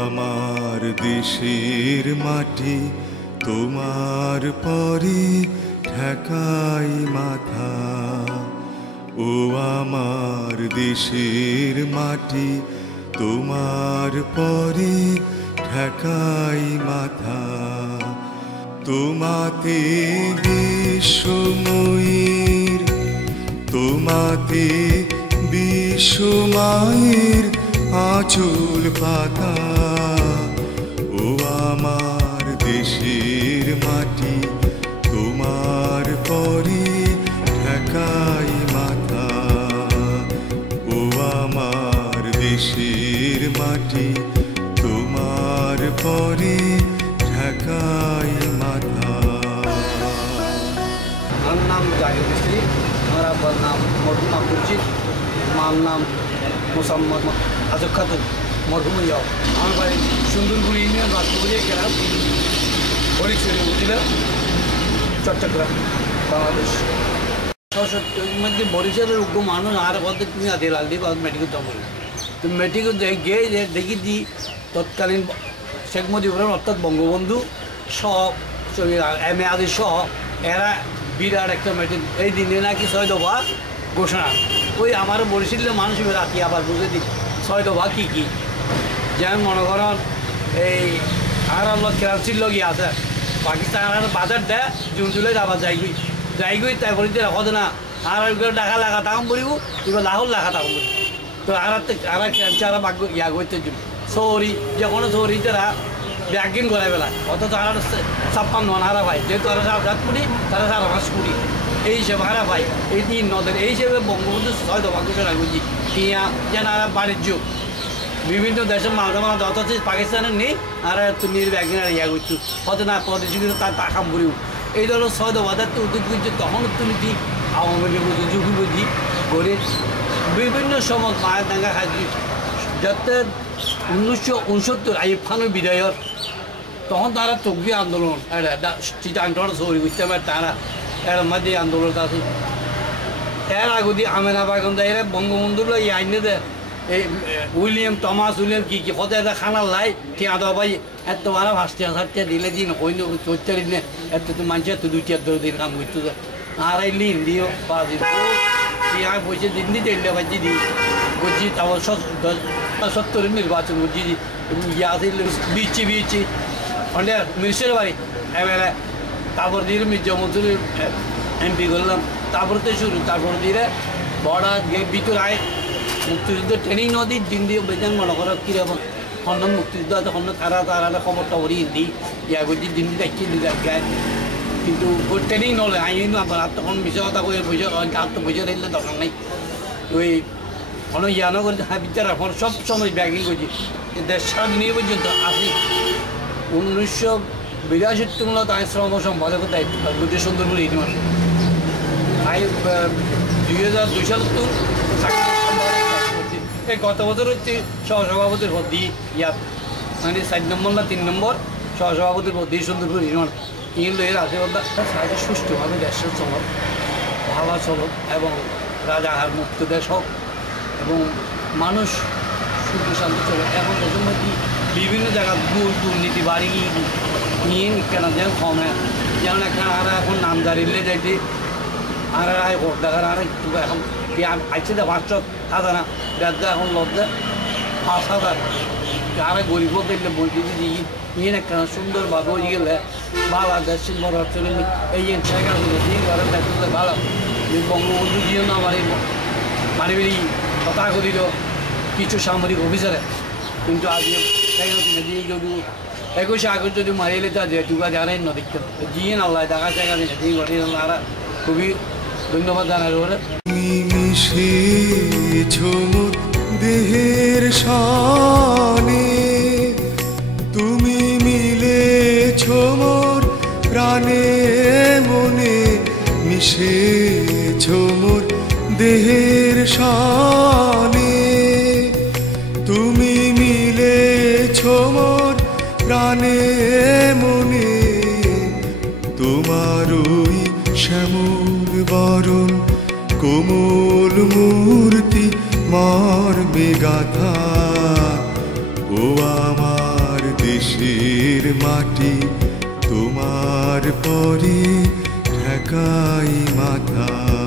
আমার দেশের মাটি তোমার পরে ঠেকাই মাথা। ও আমার দেশের মাটি তোমার পরে ঠেকাই মাথা। তোমাতে বিশ্বময়ীর, তোমাতে বিশ্বমায়ের আঁচল পাতা। ও আমার দেশের মাটি তোমার পরে ঠেকাই মাথা। ও আমার দেশের মাটি তোমার পরে ঠেকাই মাথা। আমার নাম জাহির মিস্ত্রি, আমার আব্বার নাম মরহুম আব্দুল জিদ, মার নাম মোসাম্মদ আজব খাতুন মরহুম ইয়াও। আমার বাড়ি সুন্দরপুর ইউনিয়ন বাসপুরিয়া গ্রাম, হরিচুরি উপজেলা, চট্টগ্রাম, বাংলাদেশ। মধ্যে বরিশালের উগ্র মানুষ আর বলতে তুমি আদি লাগলি মেডিকেল জমা। তো মেডিকেল গিয়ে দেখি দিই তৎকালীন শেখ মুজিবুর রহমান অর্থাৎ বঙ্গবন্ধু সহ এম এ আদি সহ এরা বিরাট একটা মিটিং এই দিনে নাকি 6 দফা ঘোষণা। ওই আমার বরিশালের মানুষ রাতি আবার বুঝে দিই 6 দফা কী কী। যেমন মনে করেন এই আর কেরাচির লগিয়ে আছে পাকিস্তান আর বাজার দেয় জুন জুলাই আবার যাইগুই তাই বলি যে রাখো না আর ডাকা লাগা তাকাম বলিব এবার লাহোর লাগা তাকাম বলি। তো আর কেরাচারা বাঘ ইয়া করতে সৌরি যে কোনো সৌরি তারা ব্যাগিন করাই বেলা অথচ আর 56 হারা পাই, যেহেতু আর 7 কোটি তারা 5 কোটি এই হিসেবে হারা পাই। এই 3 নদের এই হিসেবে বঙ্গবন্ধু 6 দফা ঘোষণা করছি টিয়া যেন আর বাণিজ্য বিভিন্ন দেশের মাঝে অথচ পাকিস্তানের নেই আর তুমি ব্যাগিন আর ইয়া করছো হয়তো না প্রতিযোগিতা তার টাকা বুড়িও এই ধরনের 6 দফাদের তো উদ্যোগ করছে। তখন তুমি আওয়ামী লীগ বুঝি যুগি বুঝি করে বিভিন্ন সময় মায়ের দাঙ্গা খাইছি যাতে 1969 আইয়ুব খানের বিদায়র তখন তারা তকবি আন্দোলন চিটাংটন সৌরি করতে পারে তারা এর মধ্যে আন্দোলন আছে। এর আগে আমেনা বাগন এরা বঙ্গবন্ধুর এই আইনে দেয় এই টমাস উইলিয়াম কী কী হতে খানার লাই ঠিয়া দেওয়া ভাই এত বারা ভাসটিয়া সারটিয়া দিলে দিন কইন 40 দিনে এত তো মানুষ এত 2-4 দিন কাম করতো আর এই লিন দিও বা দিন ঠিয়া পয়সা দিন দিতে এলে ভাই দিদি বুঝছি তারপর 70 নির্বাচন বুঝছি ইয়া বিচি অনেক মিনিস্টার বাড়ি এবারে তারপর দিয়ে মির্জা মন্সুরের এমপি করলাম তারপরে তো শুরু তারপর দিয়ে বর্ডার ভিতর আয় মুক্তিযুদ্ধ ট্রেনিং নদীর দিন দিয়ে বেজান মনে করো কীরকম খন্ড মুক্তিযুদ্ধ আছে খন্ড তারা খবরটা করি হিন্দি ইয়া করছি দিন দেখছি গায়ে কিন্তু ওই ট্রেনিং নলে আইন আর তখন বিষয় কথা কই পয়সা আর তো পয়সা দিলে দরকার নেই ওই কোনো ইয়ানো করে হ্যাঁ বিচার এখন সব সময় ব্যাগিং করছি দেশ স্বাধীন পর্যন্ত আসি 1982 মূলত আইন শ্রম সম্পাদকের দায়িত্ব বুদ্ধি সুন্দরপুর ইউনিয়ন। 2002 সাল তো এই গত বছর হচ্ছে সহসভাপতির পদ দিয়ে ইয়াত মানে 4 নম্বর না 3 নম্বর সহসভাপতির পদ দিয়ে সুন্দরপুর ইউনিয়ন কিন্তু এর আশীর্বাদ সাহায্যে সুষ্ঠুভাবে দেশের চলক ভালো চলক এবং রাজাহার মুক্ত দেশ হোক এবং মানুষ সুখ শান্তি চলে। এখন দেশের মধ্যে বিভিন্ন জায়গায় দুর্নীতি বাড়ি নিয়ে কেন যেন কমে যেমন এখন নাম দাঁড়িয়ে যাইতে আর দেখার আর একটু এখন আইসে 500,000 না ব্যাধ এখন লজ্জা 5,000 আর গরিব দেখলে বলতে দিদি ইয়ে না কেন সুন্দরভাবে ওই গেলে ভালো দেশের বড় চলে এই জায়গা দেখলে ভালো বঙ্গবন্ধু দিয়ে না আমার মারিবেরি কথা করিল কিছু সামরিক অফিসারে কিন্তু আজকে যদি 21 আগস্ট যদি মারিলে তা যেটুকা জানেন না দেখতে জিয়ে না আল্লাহ দেখা জায়গা দিনে দিয়ে ঘটিয়ে আর খুবই ধন্যবাদ জানাই ওরা। দেহের শানে তুমি মিলেছ মোর প্রাণে মনে মিশেছ মোর দেহের শানে তুমি মিলেছ মোর প্রাণে মনে তোমার ওই শ্যামল বরণ কোমল মূর্তি মর্মে গাথা ও আমার মাটি তোমার পরে ঠেকাই মাথা।